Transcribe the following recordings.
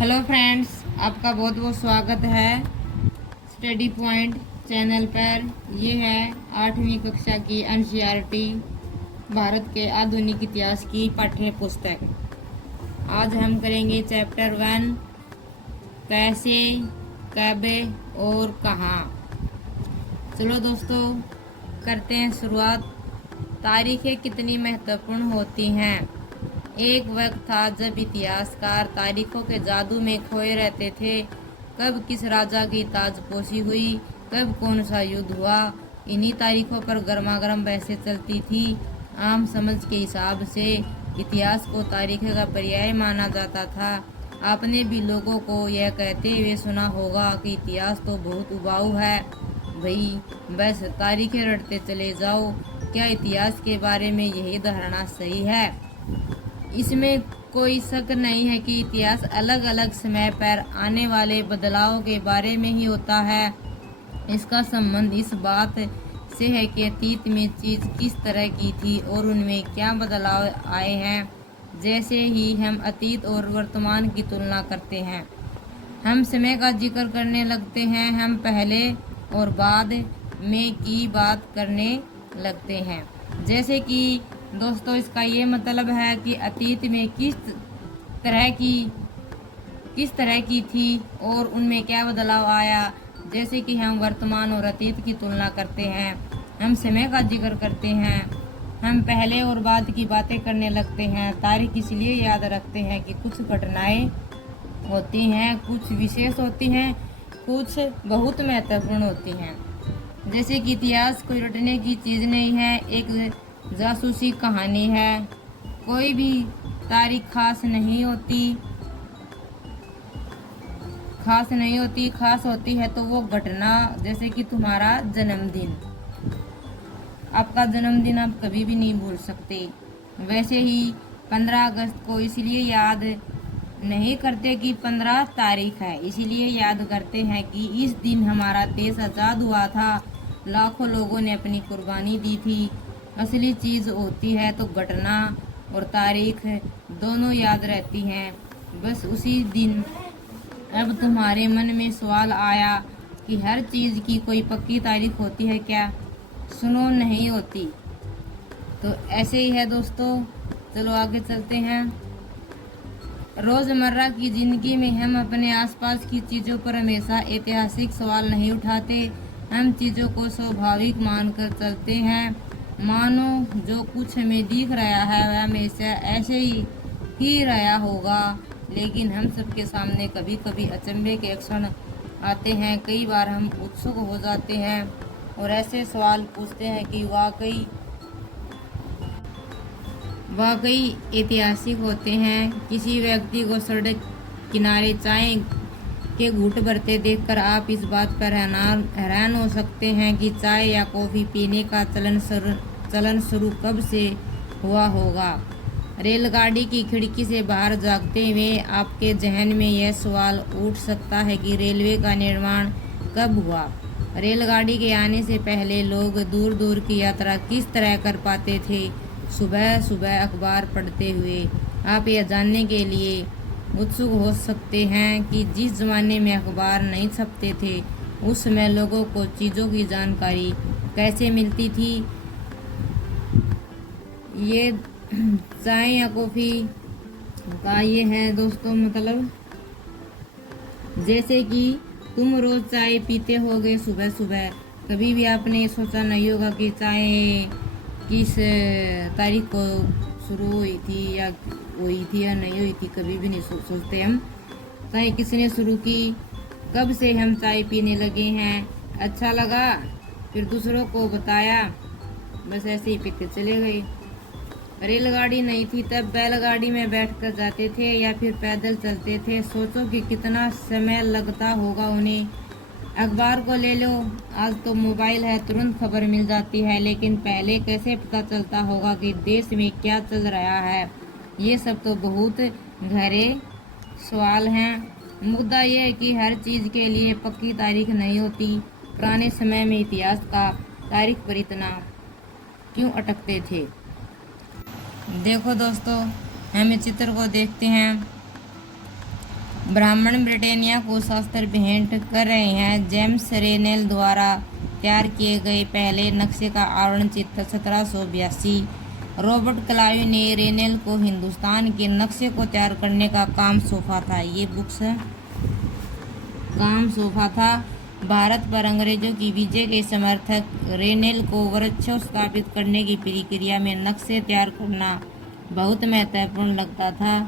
Hello friends, आपका बहुत बहुत स्वागत है स्टडी पॉइंट चैनल पर। ये है 8वीं कक्षा की एनसीईआरटी भारत के आधुनिक इतिहास की पाठ्य पुस्तक। आज हम करेंगे चैप्टर 1 कैसे, कब और कहाँ। चलो दोस्तों, करते हैं शुरुआत। तारीखें कितनी महत्वपूर्ण होती हैं। एक वक्त था जब इतिहासकार तारीखों के जादू में खोए रहते थे। कब किस राजा की ताजपोशी हुई, कब कौन सा युद्ध हुआ, इन्हीं तारीखों पर गर्मागर्म बहसें चलती थी। आम समझ के हिसाब से इतिहास को तारीख का पर्याय माना जाता था। आपने भी लोगों को यह कहते हुए सुना होगा कि इतिहास तो बहुत उबाऊ है भाई, बस तारीखें रटते चले जाओ। क्या इतिहास के बारे में यही धारणा सही है? इसमें कोई शक नहीं है कि इतिहास अलग अलग समय पर आने वाले बदलावों के बारे में ही होता है। इसका संबंध इस बात से है कि अतीत में चीज़ किस तरह की थी और उनमें क्या बदलाव आए हैं। जैसे ही हम अतीत और वर्तमान की तुलना करते हैं, हम समय का जिक्र करने लगते हैं, हम पहले और बाद में की बात करने लगते हैं। जैसे कि दोस्तों, इसका ये मतलब है कि अतीत में किस तरह की थी और उनमें क्या बदलाव आया। जैसे कि हम वर्तमान और अतीत की तुलना करते हैं, हम समय का जिक्र करते हैं, हम पहले और बाद की बातें करने लगते हैं। तारीख इसलिए याद रखते हैं कि कुछ घटनाएं होती हैं, कुछ विशेष होती हैं, कुछ बहुत महत्वपूर्ण होती हैं। जैसे कि इतिहास कोई रटने की चीज़ नहीं है, एक जासूसी कहानी है। कोई भी तारीख खास नहीं होती, खास होती है तो वो घटना। जैसे कि तुम्हारा जन्मदिन, आपका जन्मदिन आप कभी भी नहीं भूल सकते। वैसे ही 15 अगस्त को इसलिए याद नहीं करते कि 15 तारीख है, इसलिए याद करते हैं कि इस दिन हमारा देश आज़ाद हुआ था, लाखों लोगों ने अपनी कुर्बानी दी थी। असली चीज़ होती है तो घटना और तारीख दोनों याद रहती हैं बस उसी दिन। अब तुम्हारे मन में सवाल आया कि हर चीज़ की कोई पक्की तारीख होती है क्या? सुनो, नहीं होती। तो ऐसे ही है दोस्तों। चलो आगे चलते हैं। रोज़मर्रा की ज़िंदगी में हम अपने आसपास की चीज़ों पर हमेशा ऐतिहासिक सवाल नहीं उठाते। हम चीज़ों को स्वाभाविक मानकर चलते हैं, मानो जो कुछ हमें दिख रहा है वह हमेशा ऐसे ही रहा होगा। लेकिन हम सबके सामने कभी कभी अचंभे के क्षण आते हैं। कई बार हम उत्सुक हो जाते हैं और ऐसे सवाल पूछते हैं कि वाकई ऐतिहासिक होते हैं। किसी व्यक्ति को सड़क किनारे चाय के घूंट भरते देखकर आप इस बात पर हैरान हो सकते हैं कि चाय या कॉफ़ी पीने का चलन शुरू कब से हुआ होगा। रेलगाड़ी की खिड़की से बाहर झांकते हुए आपके जहन में यह सवाल उठ सकता है कि रेलवे का निर्माण कब हुआ। रेलगाड़ी के आने से पहले लोग दूर दूर की यात्रा किस तरह कर पाते थे। सुबह सुबह अखबार पढ़ते हुए आप यह जानने के लिए उत्सुक हो सकते हैं कि जिस ज़माने में अखबार नहीं छपते थे, उस समय लोगों को चीज़ों की जानकारी कैसे मिलती थी। ये चाय या कॉफ़ी का ये है दोस्तों मतलब। जैसे कि तुम रोज़ चाय पीते होगे सुबह सुबह, कभी भी आपने सोचा नहीं होगा कि चाय किस तारीख को शुरू हुई थी या नहीं हुई थी। कभी भी नहीं सोचते हम। चाय किसने शुरू की, कब से हम चाय पीने लगे हैं, अच्छा लगा फिर दूसरों को बताया, बस ऐसे ही पीते चले गए। रेलगाड़ी नहीं थी तब बैलगाड़ी में बैठकर जाते थे या फिर पैदल चलते थे। सोचो कि कितना समय लगता होगा उन्हें। अखबार को ले लो, आज तो मोबाइल है, तुरंत खबर मिल जाती है, लेकिन पहले कैसे पता चलता होगा कि देश में क्या चल रहा है। ये सब तो बहुत गहरे सवाल हैं। मुद्दा ये है कि हर चीज़ के लिए पक्की तारीख नहीं होती। पुराने समय में इतिहास का तारीख पर इतना क्यों अटकते थे? देखो दोस्तों, हम इस चित्र को देखते हैं। ब्राह्मण ब्रिटानिया को शस्त्र भेंट कर रहे हैं। जेम्स रेनेल द्वारा तैयार किए गए पहले नक्शे का आवरण चित्र 1782। रॉबर्ट क्लाइव ने रेनेल को हिंदुस्तान के नक्शे को तैयार करने का काम सौंपा था। ये बुक्स काम सौंपा था। भारत पर अंग्रेजों की विजय के समर्थक रेनेल को वर्चस्व स्थापित करने की प्रक्रिया में नक्शे तैयार करना बहुत महत्वपूर्ण लगता था।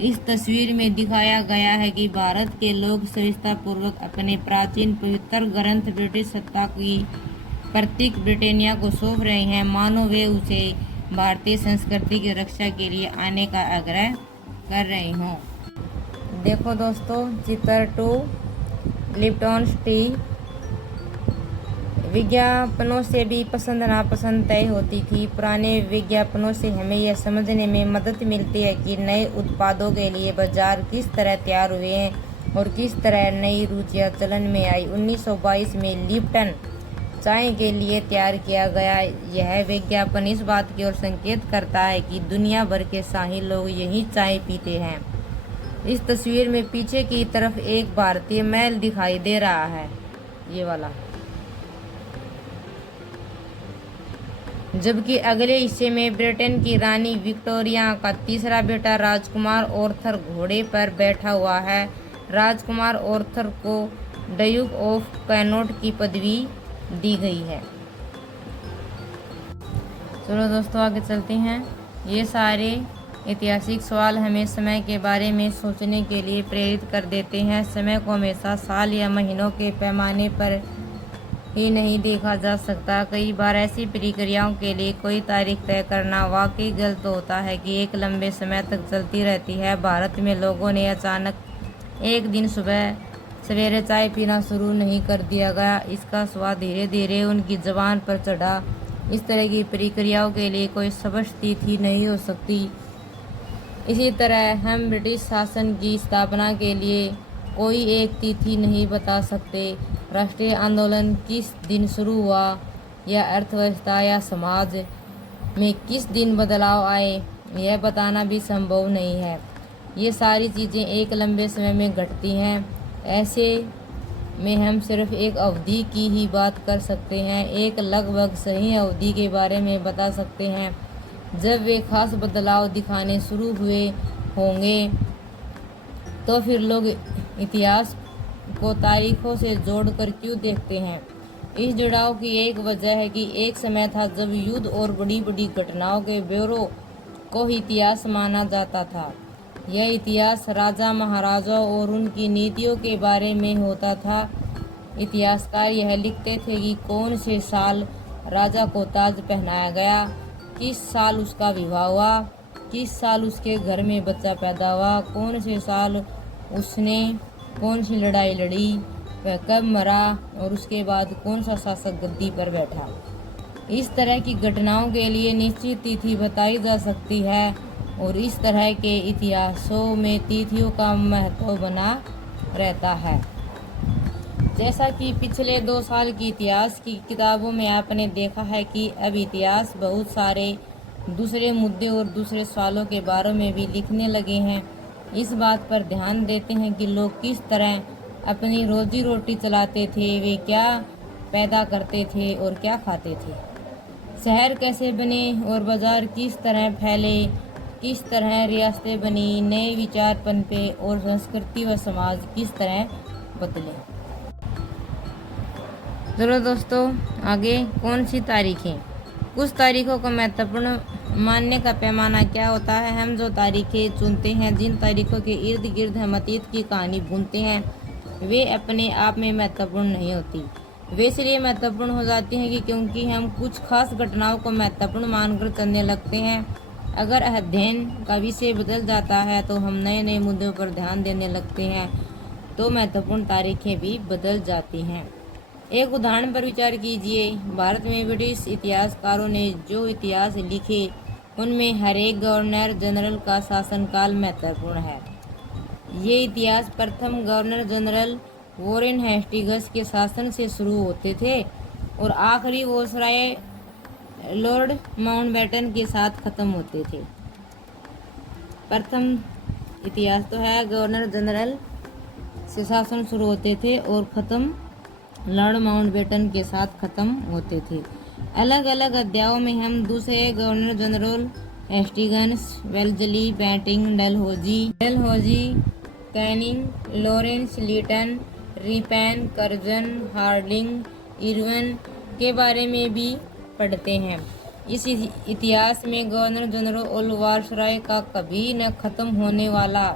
इस तस्वीर में दिखाया गया है कि भारत के लोग सहिष्णुतापूर्वक अपने प्राचीन पवित्र ग्रंथ ब्रिटिश सत्ता की प्रतीक ब्रिटानिया को सौंप रहे हैं, मानो वे उसे भारतीय संस्कृति की रक्षा के लिए आने का आग्रह कर रहे हों। देखो दोस्तों, चित्र 2 लिप्टन टी। विज्ञापनों से भी पसंद नापसंद तय होती थी। पुराने विज्ञापनों से हमें यह समझने में मदद मिलती है कि नए उत्पादों के लिए बाजार किस तरह तैयार हुए हैं और किस तरह नई रुचियां चलन में आई। 1922 में लिप्टन चाय के लिए तैयार किया गया यह विज्ञापन इस बात की ओर संकेत करता है कि दुनिया भर के शाही लोग यही चाय पीते हैं। इस तस्वीर में पीछे की तरफ एक भारतीय महल दिखाई दे रहा है, ये वाला, जबकि अगले हिस्से में ब्रिटेन की रानी विक्टोरिया का तीसरा बेटा राजकुमार आर्थर घोड़े पर बैठा हुआ है। राजकुमार आर्थर को ड्यूक ऑफ कैनोट की पदवी दी गई है। चलो दोस्तों, आगे चलते हैं। ये सारे ऐतिहासिक सवाल हमें समय के बारे में सोचने के लिए प्रेरित कर देते हैं। समय को हमेशा साल या महीनों के पैमाने पर ही नहीं देखा जा सकता। कई बार ऐसी प्रक्रियाओं के लिए कोई तारीख तय करना वाकई गलत होता है कि एक लंबे समय तक चलती रहती है। भारत में लोगों ने अचानक एक दिन सवेरे चाय पीना शुरू नहीं कर दिया गया। इसका स्वाद धीरे धीरे उनकी ज़बान पर चढ़ा। इस तरह की प्रक्रियाओं के लिए कोई स्पष्ट तिथि नहीं हो सकती। इसी तरह हम ब्रिटिश शासन की स्थापना के लिए कोई एक तिथि नहीं बता सकते। राष्ट्रीय आंदोलन किस दिन शुरू हुआ या अर्थव्यवस्था या समाज में किस दिन बदलाव आए, यह बताना भी संभव नहीं है। ये सारी चीज़ें एक लंबे समय में घटती हैं। ऐसे में हम सिर्फ एक अवधि की ही बात कर सकते हैं, एक लगभग सही अवधि के बारे में बता सकते हैं जब वे खास बदलाव दिखाने शुरू हुए होंगे। तो फिर लोग इतिहास को तारीखों से जोड़कर क्यों देखते हैं? इस जुड़ाव की एक वजह है कि एक समय था जब युद्ध और बड़ी बड़ी घटनाओं के ब्यौरों को इतिहास माना जाता था। यह इतिहास राजा महाराजाओं और उनकी नीतियों के बारे में होता था। इतिहासकार यह लिखते थे कि कौन से साल राजा को ताज पहनाया गया, किस साल उसका विवाह हुआ, किस साल उसके घर में बच्चा पैदा हुआ, कौन से साल उसने कौन सी लड़ाई लड़ी, वह कब मरा और उसके बाद कौन सा शासक गद्दी पर बैठा। इस तरह की घटनाओं के लिए निश्चित तिथि बताई जा सकती है और इस तरह के इतिहासों में तिथियों का महत्व बना रहता है। जैसा कि पिछले 2 साल की इतिहास की किताबों में आपने देखा है कि अब इतिहास बहुत सारे दूसरे मुद्दे और दूसरे सवालों के बारे में भी लिखने लगे हैं। इस बात पर ध्यान देते हैं कि लोग किस तरह अपनी रोजी रोटी चलाते थे, वे क्या पैदा करते थे और क्या खाते थे, शहर कैसे बने और बाजार किस तरह फैले, किस तरह रियासतें बनी, नए विचार पनपे और संस्कृति व समाज किस तरह बदले। चलो दोस्तों, आगे कौन सी तारीखें? कुछ तारीखों को महत्वपूर्ण मानने का पैमाना क्या होता है? हम जो तारीखें चुनते हैं, जिन तारीखों के इर्द गिर्द हम अतीत की कहानी बुनते हैं, वे अपने आप में महत्वपूर्ण नहीं होती। वे इसलिए महत्वपूर्ण हो जाती हैं कि क्योंकि हम कुछ खास घटनाओं को महत्वपूर्ण मानकर चलने लगते हैं। अगर अध्ययन का विषय बदल जाता है तो हम नए नए मुद्दों पर ध्यान देने लगते हैं, तो महत्वपूर्ण तारीखें भी बदल जाती हैं। एक उदाहरण पर विचार कीजिए। भारत में ब्रिटिश इतिहासकारों ने जो इतिहास लिखे, उनमें हर एक गवर्नर जनरल का शासनकाल महत्वपूर्ण है। ये इतिहास प्रथम गवर्नर जनरल वॉरेन हेस्टिंग्स के शासन से शुरू होते थे और आखिरी वायसराय लॉर्ड माउंटबेटन के साथ खत्म होते थे। प्रथम इतिहास तो है गवर्नर जनरल से शासन शुरू होते थे और ख़त्म लॉर्ड माउंटबेटन के साथ ख़त्म होते थे। अलग अलग अध्यायों में हम दूसरे governor general Hastings, Wellesley, Bentinck, Dalhousie, Canning, Lawrence, Lytton, Ripon, Curzon, Hardinge, Irwin के बारे में भी पढ़ते हैं। इस इतिहास में गवर्नर जनरल और वायसराय का कभी न खत्म होने वाला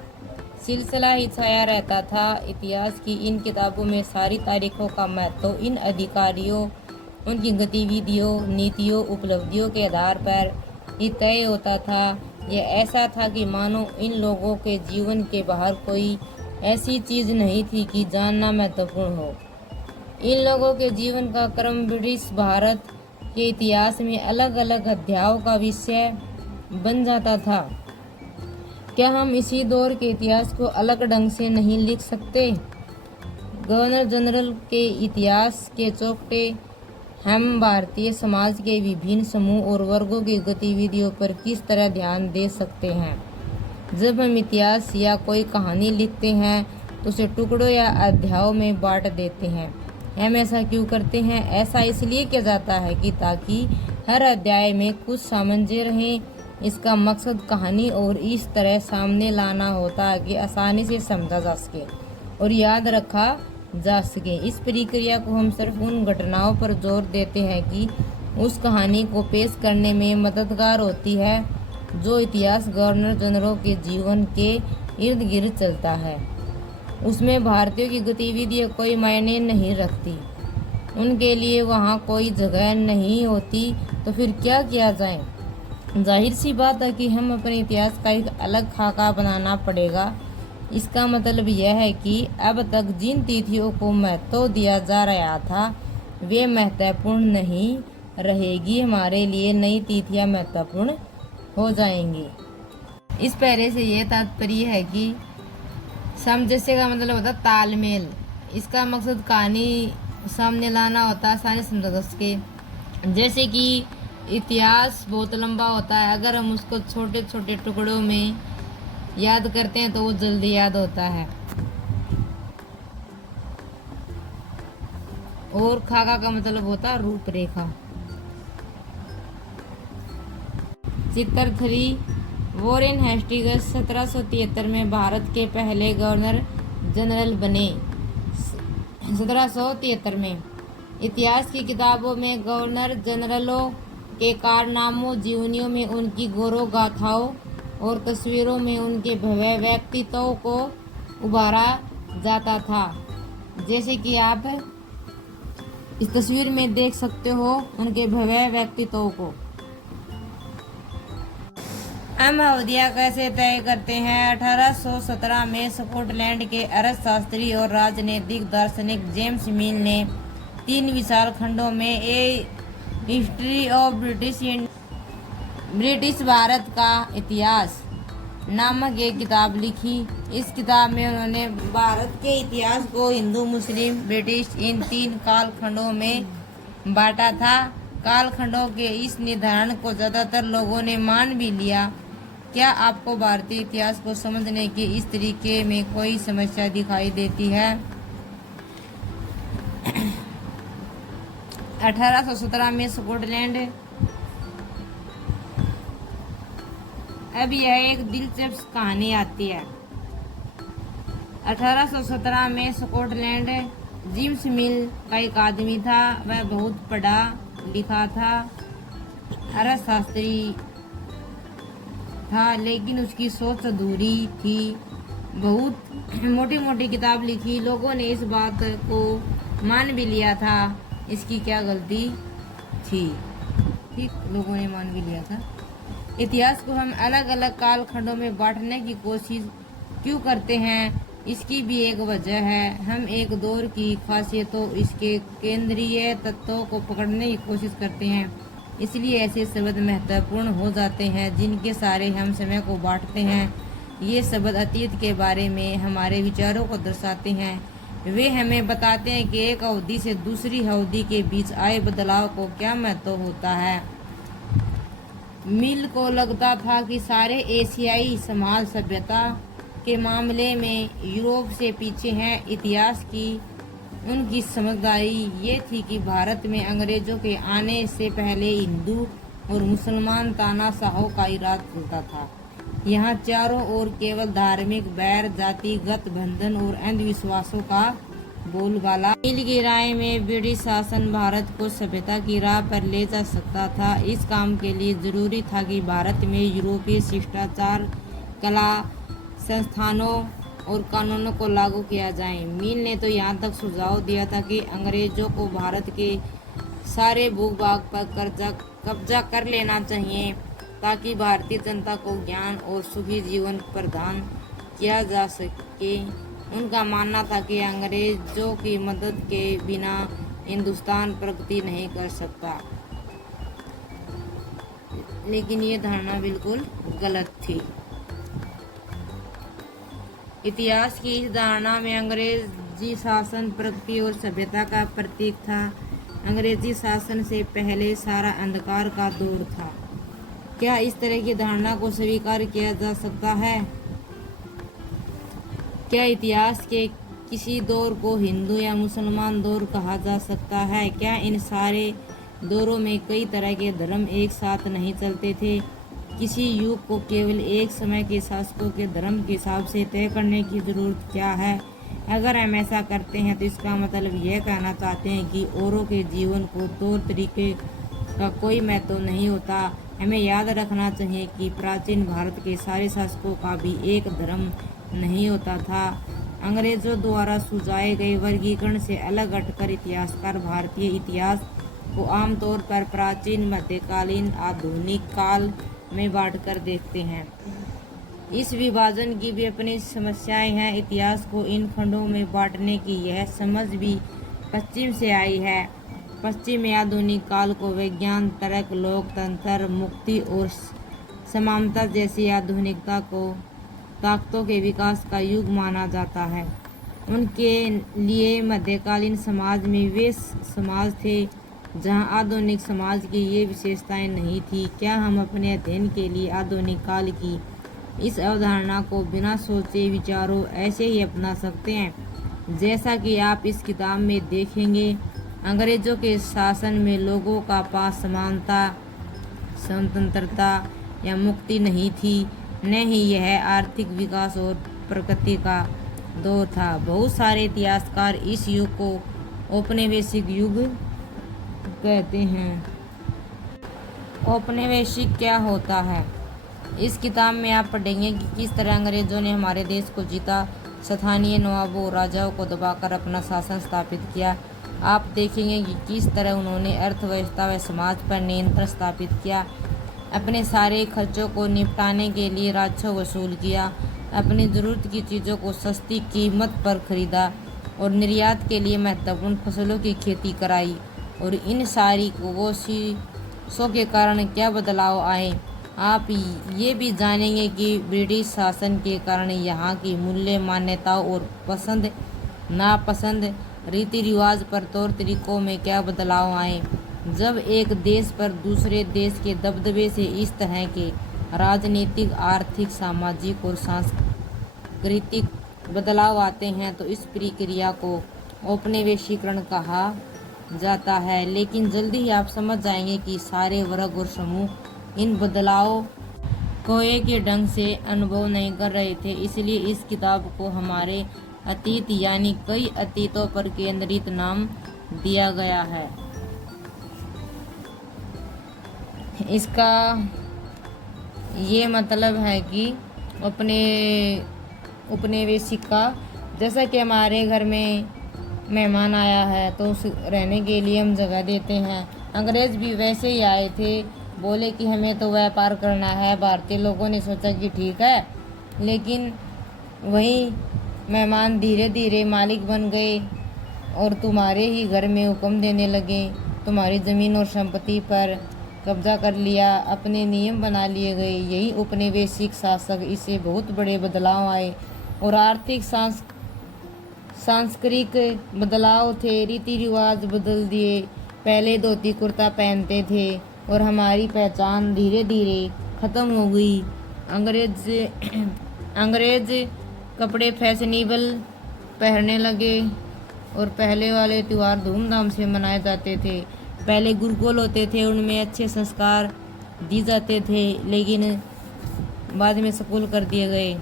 सिलसिला ही छाया रहता था। इतिहास की इन किताबों में सारी तारीखों का महत्व इन अधिकारियों, उनकी गतिविधियों, नीतियों, उपलब्धियों के आधार पर ही तय होता था। यह ऐसा था कि मानो इन लोगों के जीवन के बाहर कोई ऐसी चीज नहीं थी कि जानना महत्वपूर्ण हो। इन लोगों के जीवन का क्रम ब्रिटिश भारत के इतिहास में अलग अलग अध्यायों का विषय बन जाता था। क्या हम इसी दौर के इतिहास को अलग ढंग से नहीं लिख सकते? गवर्नर जनरल के इतिहास के चौखटे हम भारतीय समाज के विभिन्न समूह और वर्गों की गतिविधियों पर किस तरह ध्यान दे सकते हैं? जब हम इतिहास या कोई कहानी लिखते हैं तो उसे टुकड़ों या अध्यायों में बांट देते हैं। हम ऐसा क्यों करते हैं? ऐसा इसलिए किया जाता है कि ताकि हर अध्याय में कुछ सामंजस्य रहे। इसका मकसद कहानी और इस तरह सामने लाना होता है कि आसानी से समझा जा सके और याद रखा जा सके। इस प्रक्रिया को हम सिर्फ उन घटनाओं पर जोर देते हैं कि उस कहानी को पेश करने में मददगार होती है जो इतिहास गवर्नर जनरल के जीवन के इर्द गिर्द चलता है। उसमें भारतीयों की गतिविधियाँ कोई मायने नहीं रखती, उनके लिए वहाँ कोई जगह नहीं होती, तो फिर क्या किया जाए? जाहिर सी बात है कि हम अपने इतिहास का एक अलग खाका बनाना पड़ेगा। इसका मतलब यह है कि अब तक जिन तिथियों को महत्व दिया जा रहा था वे महत्वपूर्ण नहीं रहेगी। हमारे लिए नई तिथियां महत्वपूर्ण हो जाएंगी। इस पैरे से यह तात्पर्य है कि सामंजस्य का मतलब होता है तालमेल। इसका मकसद कहानी सामने लाना होता है आसानी समझा जा सके। जैसे कि इतिहास बहुत लंबा होता है, अगर हम उसको छोटे छोटे टुकड़ों में याद करते हैं तो वो जल्दी याद होता है। और खाका का मतलब होता है रूपरेखा। चित्र 3, वॉरेन हेस्टिंग्स 1773 में भारत के पहले गवर्नर जनरल बने। 1773 में इतिहास की किताबों में गवर्नर जनरलों के कारनामों, जीवनियों में उनकी गौरव गाथाओं और तस्वीरों में उनके भव्य व्यक्तित्व को उभारा जाता था। जैसे कि आप इस तस्वीर में देख सकते हो उनके भव्य व्यक्तित्व को। हम अवधियाँ कैसे तय करते हैं? 1817 में स्कॉटलैंड के अर्थशास्त्री और राजनीतिक दार्शनिक जेम्स मिल ने 3 विशाल खंडों में ए हिस्ट्री ऑफ ब्रिटिश भारत का इतिहास नामक एक किताब लिखी। इस किताब में उन्होंने भारत के इतिहास को हिंदू, मुस्लिम, ब्रिटिश इन 3 कालखंडों में बांटा था। कालखंडों के इस निर्धारण को ज़्यादातर लोगों ने मान भी लिया। क्या आपको भारतीय इतिहास को समझने के इस तरीके में कोई समस्या दिखाई देती है? 1817 में स्कॉटलैंड। अब यह एक दिलचस्प कहानी आती है। 1817 में स्कॉटलैंड जेम्स मिल का एक आदमी था। वह बहुत पढ़ा लिखा था, अर्थशास्त्री था, लेकिन उसकी सोच अधूरी थी। बहुत मोटी मोटी किताब लिखी। लोगों ने इस बात को मान भी लिया था इसकी क्या गलती थी। ठीक, लोगों ने मान भी लिया था। इतिहास को हम अलग अलग कालखंडों में बांटने की कोशिश क्यों करते हैं? इसकी भी एक वजह है। हम एक दौर की खासियतों, इसके केंद्रीय तत्वों को पकड़ने की कोशिश करते हैं। इसलिए ऐसे शब्द महत्वपूर्ण हो जाते हैं जिनके सारे हम समय को बांटते हैं। ये शब्द अतीत के बारे में हमारे विचारों को दर्शाते हैं। वे हमें बताते हैं कि एक अवधि से दूसरी अवधि के बीच आए बदलाव को क्या महत्व होता है। मिल को लगता था कि सारे एशियाई समाज सभ्यता के मामले में यूरोप से पीछे हैं। इतिहास की उनकी समझदारी ये थी कि भारत में अंग्रेजों के आने से पहले हिंदू और मुसलमान तानाशाहों का ही राज चलता था। यहाँ चारों ओर केवल धार्मिक बैर, जातिगत बंधन और अंधविश्वासों का बोलबाला। मिल की राय में ब्रिटिश शासन भारत को सभ्यता की राह पर ले जा सकता था। इस काम के लिए जरूरी था कि भारत में यूरोपीय शिष्टाचार, कला, संस्थानों और कानूनों को लागू किया जाए। मिल ने तो यहाँ तक सुझाव दिया था कि अंग्रेजों को भारत के सारे भूभाग पर कब्जा कर लेना चाहिए ताकि भारतीय जनता को ज्ञान और सुखी जीवन प्रदान किया जा सके। उनका मानना था कि अंग्रेजों की मदद के बिना हिंदुस्तान प्रगति नहीं कर सकता, लेकिन ये धारणा बिल्कुल गलत थी। इतिहास की इस धारणा में अंग्रेजी शासन प्रगति और सभ्यता का प्रतीक था। अंग्रेजी शासन से पहले सारा अंधकार का दौर था। क्या इस तरह की धारणा को स्वीकार किया जा सकता है? क्या इतिहास के किसी दौर को हिंदू या मुसलमान दौर कहा जा सकता है? क्या इन सारे दौरों में कई तरह के धर्म एक साथ नहीं चलते थे? किसी युग को केवल एक समय के शासकों के धर्म के हिसाब से तय करने की जरूरत क्या है? अगर हम ऐसा करते हैं तो इसका मतलब यह कहना चाहते हैं कि औरों के जीवन को तौर तरीके का कोई महत्व नहीं होता। हमें याद रखना चाहिए कि प्राचीन भारत के सारे शासकों का भी एक धर्म नहीं होता था। अंग्रेजों द्वारा सुझाए गए वर्गीकरण से अलग हटकर इतिहासकार भारतीय इतिहास को आमतौर पर प्राचीन, मध्यकालीन, आधुनिक काल में बांटकर देखते हैं। इस विभाजन की भी अपनी समस्याएं हैं। इतिहास को इन खंडों में बांटने की यह समझ भी पश्चिम से आई है। पश्चिम में आधुनिक काल को विज्ञान, तर्क, लोकतंत्र, मुक्ति और समानता जैसी आधुनिकता को ताकतों के विकास का युग माना जाता है। उनके लिए मध्यकालीन समाज में वे समाज थे जहां आधुनिक समाज की ये विशेषताएं नहीं थी। क्या हम अपने अध्ययन के लिए आधुनिक काल की इस अवधारणा को बिना सोचे विचारों ऐसे ही अपना सकते हैं? जैसा कि आप इस किताब में देखेंगे, अंग्रेजों के शासन में लोगों का पास समानता, स्वतंत्रता या मुक्ति नहीं थी, न ही यह आर्थिक विकास और प्रगति का दौर था। बहुत सारे इतिहासकार इस युग को औपनिवेशिक युग कहते हैं। औपनिवेशिक क्या होता है? इस किताब में आप पढ़ेंगे कि किस तरह अंग्रेजों ने हमारे देश को जीता, स्थानीय नवाबों और राजाओं को दबाकर अपना शासन स्थापित किया। आप देखेंगे कि किस तरह उन्होंने अर्थव्यवस्था व समाज पर नियंत्रण स्थापित किया, अपने सारे खर्चों को निपटाने के लिए राजस्व वसूल किया, अपनी ज़रूरत की चीज़ों को सस्ती कीमत पर खरीदा और निर्यात के लिए महत्वपूर्ण फसलों की खेती कराई। और इन सारी कोशिशों के कारण क्या बदलाव आए? आप ये भी जानेंगे कि ब्रिटिश शासन के कारण यहाँ की मूल्य, मान्यताओं और पसंद नापसंद, रीति रिवाज पर तौर तरीकों में क्या बदलाव आए। जब एक देश पर दूसरे देश के दबदबे से इस तरह के राजनीतिक, आर्थिक, सामाजिक और सांस्कृतिक बदलाव आते हैं तो इस प्रक्रिया को औपनिवेशीकरण कहा जाता है। लेकिन जल्दी ही आप समझ जाएंगे कि सारे वर्ग और समूह इन बदलावों को एक ही ढंग से अनुभव नहीं कर रहे थे। इसलिए इस किताब को हमारे अतीत यानी कई अतीतों पर केंद्रित नाम दिया गया है। इसका ये मतलब है कि उपनिवेशिक का, जैसा कि हमारे घर में मेहमान आया है तो उस रहने के लिए हम जगह देते हैं। अंग्रेज भी वैसे ही आए थे, बोले कि हमें तो व्यापार करना है। भारतीय लोगों ने सोचा कि ठीक है, लेकिन वही मेहमान धीरे धीरे मालिक बन गए और तुम्हारे ही घर में हुक्म देने लगे, तुम्हारी ज़मीन और संपत्ति पर कब्जा कर लिया, अपने नियम बना लिए गए। यही उपनिवेशिक शासक, इससे बहुत बड़े बदलाव आए और आर्थिक सांस्कृतिक बदलाव थे। रीति रिवाज बदल दिए, पहले धोती कुर्ता पहनते थे और हमारी पहचान धीरे धीरे ख़त्म हो गई। अंग्रेज कपड़े फैशनेबल पहनने लगे और पहले वाले त्यौहार धूमधाम से मनाए जाते थे। पहले गुरुकुल होते थे, उनमें अच्छे संस्कार दिए जाते थे, लेकिन बाद में स्कूल कर दिए गए।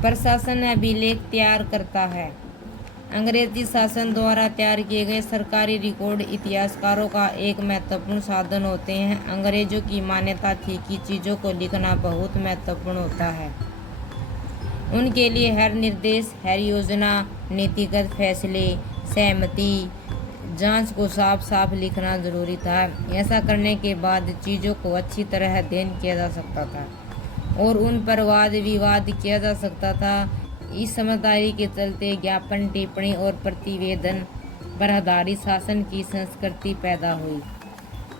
प्रशासन अभिलेख तैयार करता है। अंग्रेजी शासन द्वारा तैयार किए गए सरकारी रिकॉर्ड इतिहासकारों का एक महत्वपूर्ण साधन होते हैं। अंग्रेजों की मान्यता थी कि चीज़ों को लिखना बहुत महत्वपूर्ण होता है। उनके लिए हर निर्देश, हर योजना, नीतिगत फैसले, सहमति, जांच को साफ साफ लिखना जरूरी था। ऐसा करने के बाद चीज़ों को अच्छी तरह अध्ययन किया जा सकता था और उन पर वाद विवाद किया जा सकता था। इस समझदारी के चलते ज्ञापन, टिप्पणी और प्रतिवेदन पर आधारित शासन की संस्कृति पैदा हुई।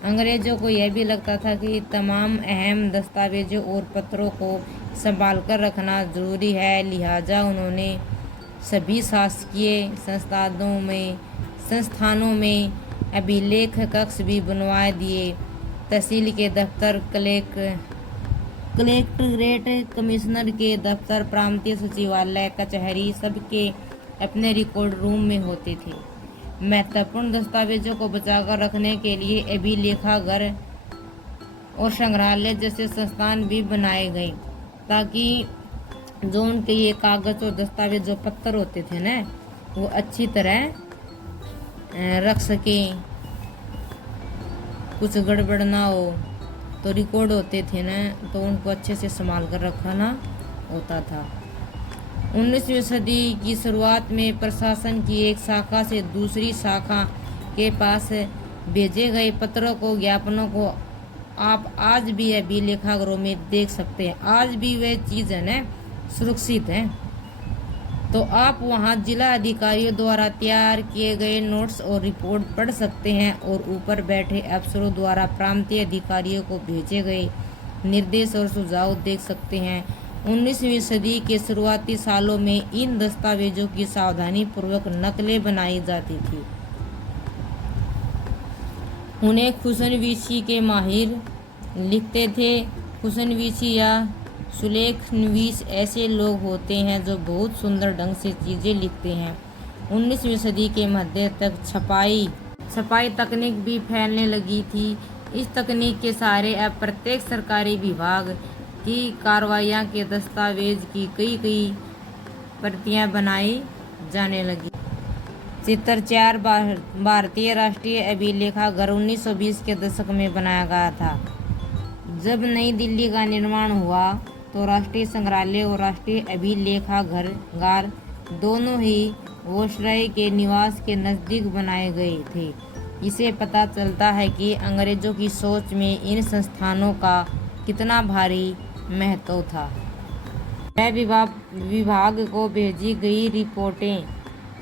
अंग्रेजों को यह भी लगता था कि तमाम अहम दस्तावेजों और पत्रों को संभाल कर रखना जरूरी है, लिहाजा उन्होंने सभी शासकीय संस्थानों में अभिलेख कक्ष भी बनवा दिए। तहसील के दफ्तर, कलेक्ट्रेट कमिश्नर के दफ्तर, प्रांतीय सचिवालय, कचहरी सबके अपने रिकॉर्ड रूम में होते थे। महत्वपूर्ण दस्तावेजों को बचाकर रखने के लिए अभिलेखागार और संग्रहालय जैसे संस्थान भी बनाए गए, ताकि जो उनके ये कागज और दस्तावेज जो पत्थर होते थे ना, वो अच्छी तरह रख सके, कुछ गड़बड़ ना हो। तो रिकॉर्ड होते थे ना, तो उनको अच्छे से संभाल कर रखना होता था। 19वीं सदी की शुरुआत में प्रशासन की एक शाखा से दूसरी शाखा के पास भेजे गए पत्रों को, ज्ञापनों को आप आज भी अभिलेखागारों में देख सकते हैं। आज भी वे चीज़ है ना सुरक्षित है। तो आप वहां जिला अधिकारियों द्वारा तैयार किए गए नोट्स और रिपोर्ट पढ़ सकते हैं और ऊपर बैठे अफसरों द्वारा प्रांतीय अधिकारियों को भेजे गए निर्देश और सुझाव देख सकते हैं। 19वीं सदी के शुरुआती सालों में इन दस्तावेजों की सावधानी पूर्वक नकलें बनाई जाती थी। उन्हें खुशनवीसी के माहिर लिखते थे। खुशनवीसी या सुलेखनवीस ऐसे लोग होते हैं जो बहुत सुंदर ढंग से चीज़ें लिखते हैं। 19वीं सदी के मध्य तक छपाई तकनीक भी फैलने लगी थी। इस तकनीक के सहारे अब प्रत्येक सरकारी विभाग की कार्रवाइयों के दस्तावेज की कई प्रतियां बनाई जाने लगी। चित्र 4 भारतीय राष्ट्रीय अभिलेखागार 1920 के दशक में बनाया गया था। जब नई दिल्ली का निर्माण हुआ तो राष्ट्रीय संग्रहालय और राष्ट्रीय अभिलेखागार दोनों ही वायसराय के निवास के नज़दीक बनाए गए थे। इसे पता चलता है कि अंग्रेजों की सोच में इन संस्थानों का कितना भारी महत्व था। विभाग को भेजी गई रिपोर्टें।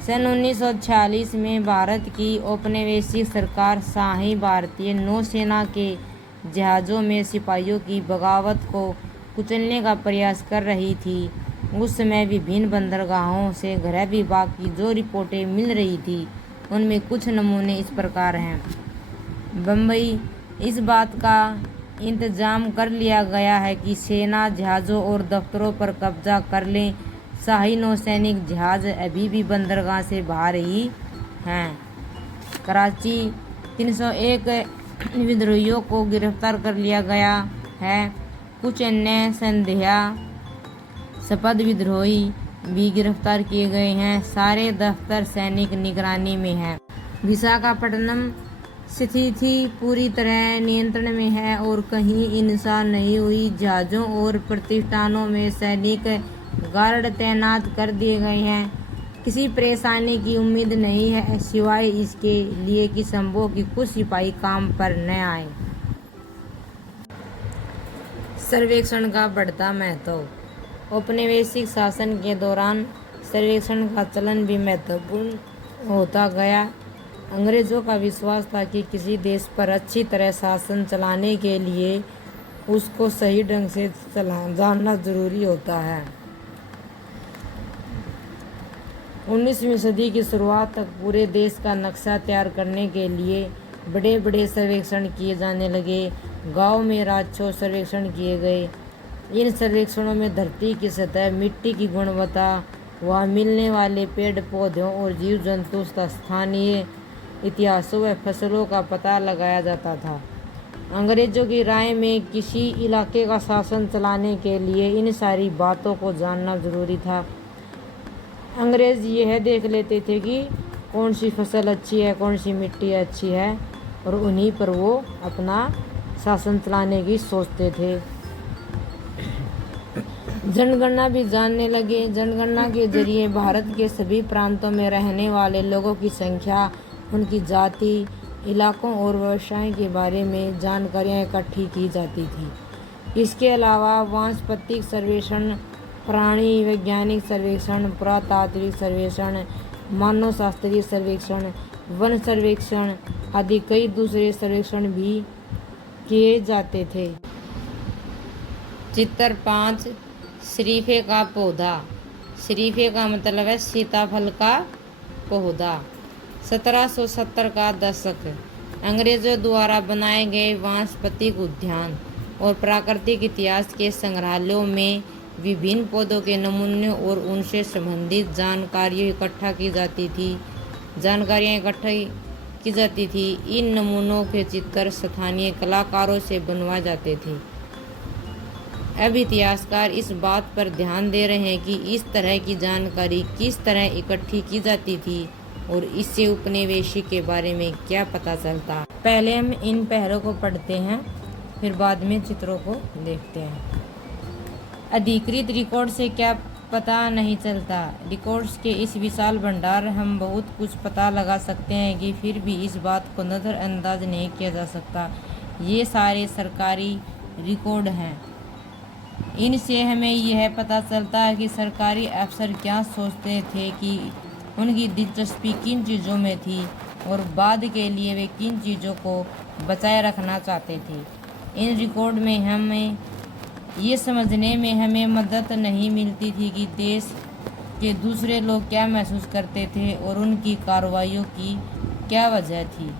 सन 1946 में भारत की औपनिवेशिक सरकार शाही भारतीय नौसेना के जहाज़ों में सिपाहियों की बगावत को कुचलने का प्रयास कर रही थी। उस समय विभिन्न बंदरगाहों से गृह विभाग की जो रिपोर्टें मिल रही थी, उनमें कुछ नमूने इस प्रकार हैं। बम्बई, इस बात का इंतजाम कर लिया गया है कि सेना जहाज़ों और दफ्तरों पर कब्जा कर लें। शाही नौसैनिक जहाज़ अभी भी बंदरगाह से बाहर ही हैं। कराची, 301 विद्रोहियों को गिरफ्तार कर लिया गया है। कुछ अन्य संदेहास्पद विद्रोही भी गिरफ्तार किए गए हैं। सारे दफ्तर सैनिक निगरानी में हैं। विशाखापट्टनम स्थिति पूरी तरह नियंत्रण में है और कहीं हिंसा नहीं हुई। जहाज़ों और प्रतिष्ठानों में सैनिक गार्ड तैनात कर दिए गए हैं। किसी परेशानी की उम्मीद नहीं है, सिवाय इसके लिए कि संभव कि कुछ सिपाही काम पर न आए। सर्वेक्षण का बढ़ता महत्व। औपनिवेशिक शासन के दौरान सर्वेक्षण का चलन भी महत्वपूर्ण होता गया। अंग्रेजों का विश्वास था कि किसी देश पर अच्छी तरह शासन चलाने के लिए उसको सही ढंग से जानना जरूरी होता है। 19वीं सदी की शुरुआत तक पूरे देश का नक्शा तैयार करने के लिए बड़े बड़े सर्वेक्षण किए जाने लगे। गांव में राजस्व सर्वेक्षण किए गए। इन सर्वेक्षणों में धरती की सतह, मिट्टी की गुणवत्ता, वहाँ मिलने वाले पेड़ पौधों और जीव जंतु तथा स्थानीय इतिहासों व फसलों का पता लगाया जाता था। अंग्रेजों की राय में किसी इलाके का शासन चलाने के लिए इन सारी बातों को जानना जरूरी था। अंग्रेज यह देख लेते थे कि कौन सी फसल अच्छी है, कौन सी मिट्टी अच्छी है, और उन्हीं पर वो अपना शासन चलाने की सोचते थे। जनगणना भी जानने लगे। जनगणना के जरिए भारत के सभी प्रांतों में रहने वाले लोगों की संख्या, उनकी जाति, इलाकों और व्यवसाय के बारे में जानकारियाँ इकट्ठी की जाती थी। इसके अलावा वानस्पतिक सर्वेक्षण, प्राणी वैज्ञानिक सर्वेक्षण, पुरातात्विक सर्वेक्षण, मानव शास्त्रीय सर्वेक्षण, वन सर्वेक्षण आदि कई दूसरे सर्वेक्षण भी किए जाते थे। चित्र 5, शरीफे का पौधा। शरीफे का मतलब है सीताफल का पौधा। 1770 का दशक, अंग्रेजों द्वारा बनाए गए वानस्पतिक उद्यान और प्राकृतिक इतिहास के संग्रहालयों में विभिन्न पौधों के नमूने और उनसे संबंधित जानकारियाँ इकट्ठा की जाती थी। इन नमूनों के चित्र स्थानीय कलाकारों से बनवाए जाते थे। अब इतिहासकार इस बात पर ध्यान दे रहे हैं कि इस तरह की जानकारी किस तरह इकट्ठी की जाती थी और इससे उपनिवेशी के बारे में क्या पता चलता। पहले हम इन पहरों को पढ़ते हैं, फिर बाद में चित्रों को देखते हैं। अधिकृत रिकॉर्ड से क्या पता नहीं चलता। रिकॉर्ड्स के इस विशाल भंडार हम बहुत कुछ पता लगा सकते हैं कि फिर भी इस बात को नज़रअंदाज नहीं किया जा सकता। ये सारे सरकारी रिकॉर्ड हैं। इनसे हमें यह पता चलता है कि सरकारी अफसर क्या सोचते थे, कि उनकी दिलचस्पी किन चीज़ों में थी और बाद के लिए वे किन चीज़ों को बचाए रखना चाहते थे। इन रिकॉर्ड में हमें ये समझने में हमें मदद नहीं मिलती थी कि देश के दूसरे लोग क्या महसूस करते थे और उनकी कार्रवाइयों की क्या वजह थी।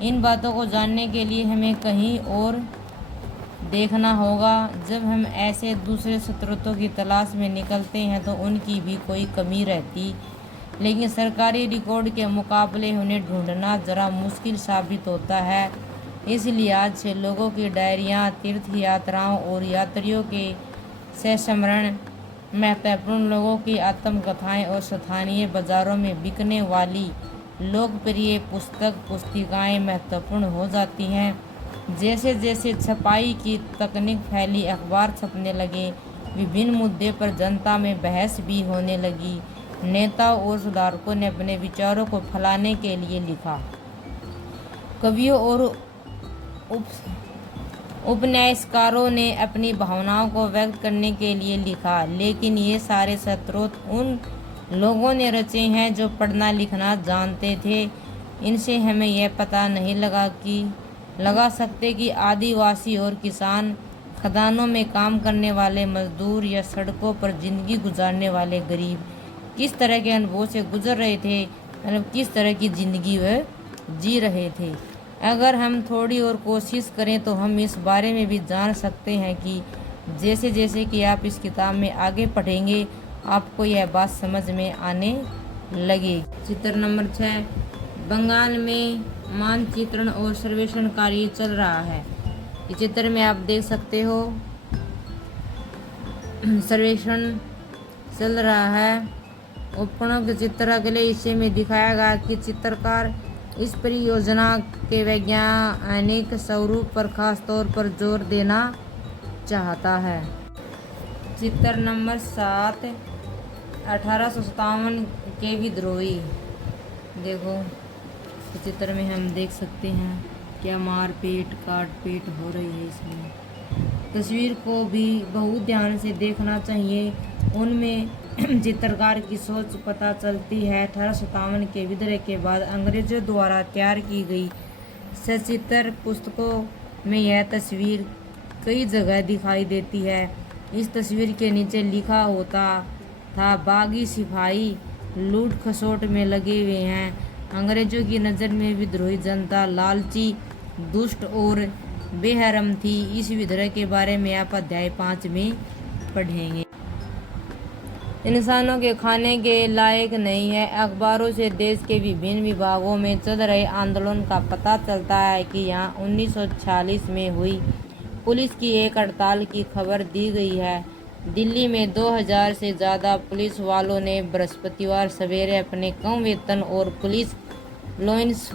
इन बातों को जानने के लिए हमें कहीं और देखना होगा। जब हम ऐसे दूसरे स्रोतों की तलाश में निकलते हैं तो उनकी भी कोई कमी रहती, लेकिन सरकारी रिकॉर्ड के मुकाबले उन्हें ढूंढना ज़रा मुश्किल साबित होता है। इस लिहाज से लोगों की डायरियाँ, तीर्थ यात्राओं और यात्रियों के संस्मरण महत्वपूर्ण, लोगों की आत्मकथाएं और स्थानीय बाज़ारों में बिकने वाली लोकप्रिय पुस्तिकाएं महत्वपूर्ण हो जाती हैं। जैसे जैसे छपाई की तकनीक फैली, अखबार छपने लगे, विभिन्न मुद्दे पर जनता में बहस भी होने लगी। नेताओं और सुधारकों ने अपने विचारों को फैलाने के लिए लिखा। कवियों और उपन्यासकारों ने अपनी भावनाओं को व्यक्त करने के लिए लिखा, लेकिन ये सारे स्रोत उन लोगों ने रचे हैं जो पढ़ना लिखना जानते थे। इनसे हमें यह पता नहीं लगा सकते कि आदिवासी और किसान, खदानों में काम करने वाले मजदूर या सड़कों पर जिंदगी गुजारने वाले गरीब किस तरह के अनुभव से गुजर रहे थे, मतलब किस तरह की ज़िंदगी वह जी रहे थे। अगर हम थोड़ी और कोशिश करें तो हम इस बारे में भी जान सकते हैं कि जैसे जैसे कि आप इस किताब में आगे पढ़ेंगे आपको यह बात समझ में आने लगेगी। चित्र नंबर 6, बंगाल में मानचित्रण और सर्वेक्षण कार्य चल रहा है। इस चित्र में आप देख सकते हो सर्वेक्षण चल रहा है। उपकरणों चित्र अगले हिस्से में दिखाया गया कि चित्रकार इस परियोजना के वैज्ञानिक स्वरूप पर खास तौर पर जोर देना चाहता है। चित्र नंबर 7, 1857 के विद्रोही। देखो इस चित्र में हम देख सकते हैं क्या मारपीट काटपीट हो रही है। इसमें तस्वीर को भी बहुत ध्यान से देखना चाहिए, उनमें चित्रकार की सोच पता चलती है। 1857 के विद्रोह के बाद अंग्रेजों द्वारा तैयार की गई सचित्र पुस्तकों में यह तस्वीर कई जगह दिखाई देती है। इस तस्वीर के नीचे लिखा होता था, बागी सिपाही लूट खसोट में लगे हुए हैं। अंग्रेजों की नज़र में विद्रोही जनता लालची, दुष्ट और बेहरम थी। इस विद्रोह के बारे में आप अध्याय 5 में पढ़ेंगे। इंसानों के खाने के लायक नहीं है। अखबारों से देश के विभिन्न विभागों में चल रहे आंदोलन का पता चलता है कि यहाँ 1946 में हुई पुलिस की एक हड़ताल की खबर दी गई है। दिल्ली में 2000 से ज़्यादा पुलिस वालों ने बृहस्पतिवार सवेरे अपने कम वेतन और पुलिस लाइन्स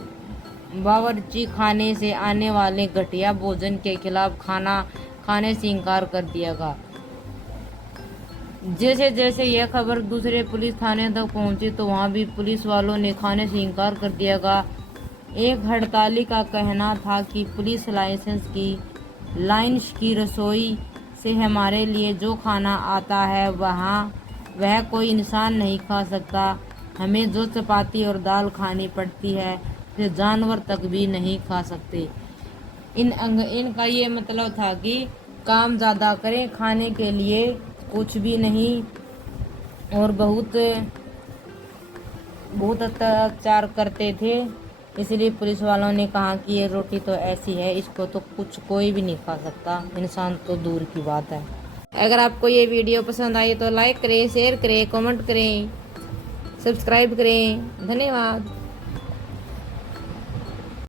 बावर्ची खाने से आने वाले घटिया भोजन के खिलाफ खाना खाने से इनकार कर दिया गया। जैसे जैसे यह खबर दूसरे पुलिस थाने तक पहुंची तो वहां भी पुलिस वालों ने खाने से इनकार कर दिया गया। एक हड़ताली का कहना था कि पुलिस लाइन्स की रसोई से हमारे लिए जो खाना आता है वह कोई इंसान नहीं खा सकता। हमें जो चपाती और दाल खानी पड़ती है जो जानवर तक भी नहीं खा सकते। इनका ये मतलब था कि काम ज़्यादा करें, खाने के लिए कुछ भी नहीं, और बहुत अत्याचार करते थे। इसलिए पुलिस वालों ने कहा कि ये रोटी तो ऐसी है, इसको तो कुछ कोई भी नहीं खा सकता, इंसान तो दूर की बात है। अगर आपको ये वीडियो पसंद आई तो लाइक करें, शेयर करें, कमेंट करें, सब्सक्राइब करें। धन्यवाद।